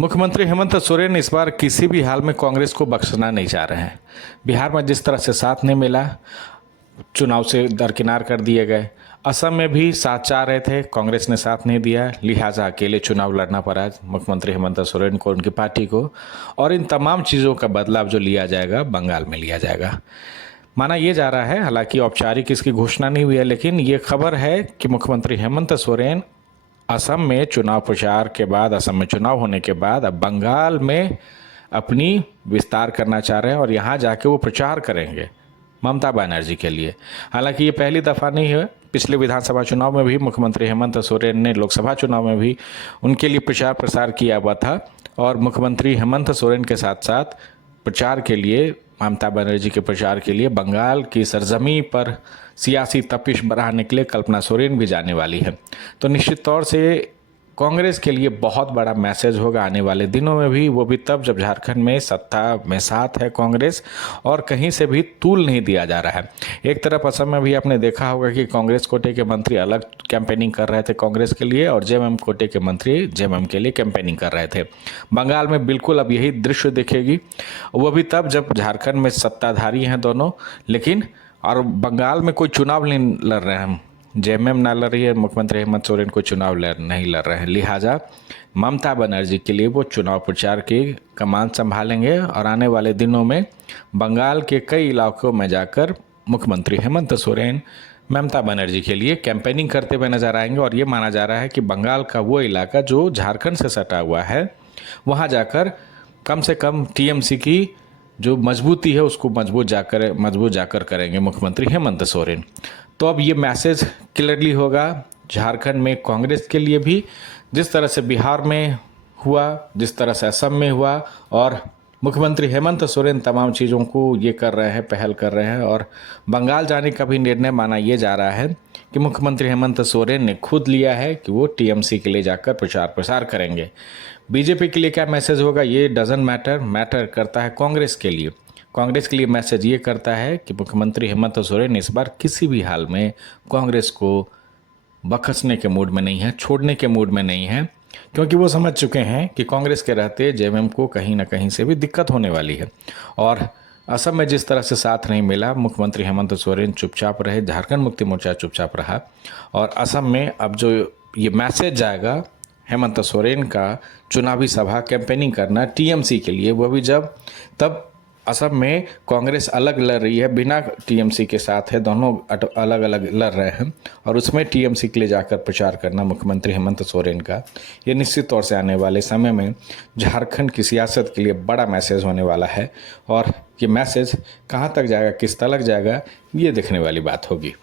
मुख्यमंत्री हेमंत सोरेन इस बार किसी भी हाल में कांग्रेस को बख्शना नहीं चाह रहे हैं। बिहार में जिस तरह से साथ नहीं मिला, चुनाव से दरकिनार कर दिए गए। असम में भी साथ चाह रहे थे, कांग्रेस ने साथ नहीं दिया, लिहाजा अकेले चुनाव लड़ना पड़ा मुख्यमंत्री हेमंत सोरेन को, उनकी पार्टी को। और इन तमाम चीज़ों का बदलाव जो लिया जाएगा बंगाल में लिया जाएगा, माना यह जा रहा है। हालांकि औपचारिक इसकी घोषणा नहीं हुई है, लेकिन ये खबर है कि मुख्यमंत्री हेमंत सोरेन असम में चुनाव प्रचार के बाद, असम में चुनाव होने के बाद अब बंगाल में अपनी विस्तार करना चाह रहे हैं और यहाँ जाके वो प्रचार करेंगे ममता बनर्जी के लिए। हालांकि ये पहली दफ़ा नहीं है, पिछले विधानसभा चुनाव में भी मुख्यमंत्री हेमंत सोरेन ने, लोकसभा चुनाव में भी उनके लिए प्रचार प्रसार किया हुआ था। और मुख्यमंत्री हेमंत सोरेन के साथ साथ प्रचार के लिए, ममता बनर्जी के प्रचार के लिए बंगाल की सरजमी पर सियासी तपिश बढ़ाने के लिए कल्पना सोरेन भी जाने वाली है। तो निश्चित तौर से कांग्रेस के लिए बहुत बड़ा मैसेज होगा आने वाले दिनों में भी, वो भी तब जब झारखंड में सत्ता में साथ है कांग्रेस और कहीं से भी तूल नहीं दिया जा रहा है। एक तरफ असम में भी आपने देखा होगा कि कांग्रेस कोटे के मंत्री अलग कैंपेनिंग कर रहे थे कांग्रेस के लिए और जेएमएम कोटे के मंत्री जेएमएम के लिए कैंपेनिंग कर रहे थे। बंगाल में बिल्कुल अब यही दृश्य दिखेगी, वो भी तब जब झारखंड में सत्ताधारी हैं दोनों, लेकिन और बंगाल में कोई चुनाव नहीं लड़ रहे हैं, जेएमएम ना लड़ रही है, मुख्यमंत्री हेमंत सोरेन को चुनाव नहीं लड़ रहे हैं। लिहाजा ममता बनर्जी के लिए वो चुनाव प्रचार की कमान संभालेंगे और आने वाले दिनों में बंगाल के कई इलाकों में जाकर मुख्यमंत्री हेमंत सोरेन ममता बनर्जी के लिए कैंपेनिंग करते हुए नजर आएंगे। और ये माना जा रहा है कि बंगाल का वो इलाका जो झारखंड से सटा हुआ है, वहाँ जाकर कम से कम टीएमसी की जो मजबूती है उसको मजबूत जाकर करेंगे मुख्यमंत्री हेमंत सोरेन। तो अब ये मैसेज क्लियरली होगा झारखंड में कांग्रेस के लिए भी, जिस तरह से बिहार में हुआ, जिस तरह से असम में हुआ। और मुख्यमंत्री हेमंत सोरेन तमाम चीज़ों को ये कर रहे हैं, पहल कर रहे हैं। और बंगाल जाने का भी निर्णय माना ये जा रहा है कि मुख्यमंत्री हेमंत सोरेन ने खुद लिया है कि वो टीएमसी के लिए जाकर प्रचार प्रसार करेंगे। बीजेपी के लिए क्या मैसेज होगा ये डजंट मैटर करता है कांग्रेस के लिए। कांग्रेस के लिए मैसेज ये करता है कि मुख्यमंत्री हेमंत सोरेन इस बार किसी भी हाल में कांग्रेस को बख्शने के मूड में नहीं है, छोड़ने के मूड में नहीं है, क्योंकि वो समझ चुके हैं कि कांग्रेस के रहते जेएमएम को कहीं ना कहीं से भी दिक्कत होने वाली है। और असम में जिस तरह से साथ नहीं मिला, मुख्यमंत्री हेमंत सोरेन चुपचाप रहे, झारखंड मुक्ति मोर्चा चुपचाप रहा। और असम में अब जो ये मैसेज जाएगा हेमंत सोरेन का, चुनावी सभा कैंपेनिंग करना टीएमसी के लिए, वो भी तब असम में कांग्रेस अलग लड़ रही है, बिना टीएमसी के साथ है, दोनों अलग अलग लड़ रहे हैं। और उसमें टीएमसी के लिए जाकर प्रचार करना मुख्यमंत्री हेमंत सोरेन का, ये निश्चित तौर से आने वाले समय में झारखंड की सियासत के लिए बड़ा मैसेज होने वाला है। और ये मैसेज कहाँ तक जाएगा, किस तक जाएगा, ये देखने वाली बात होगी।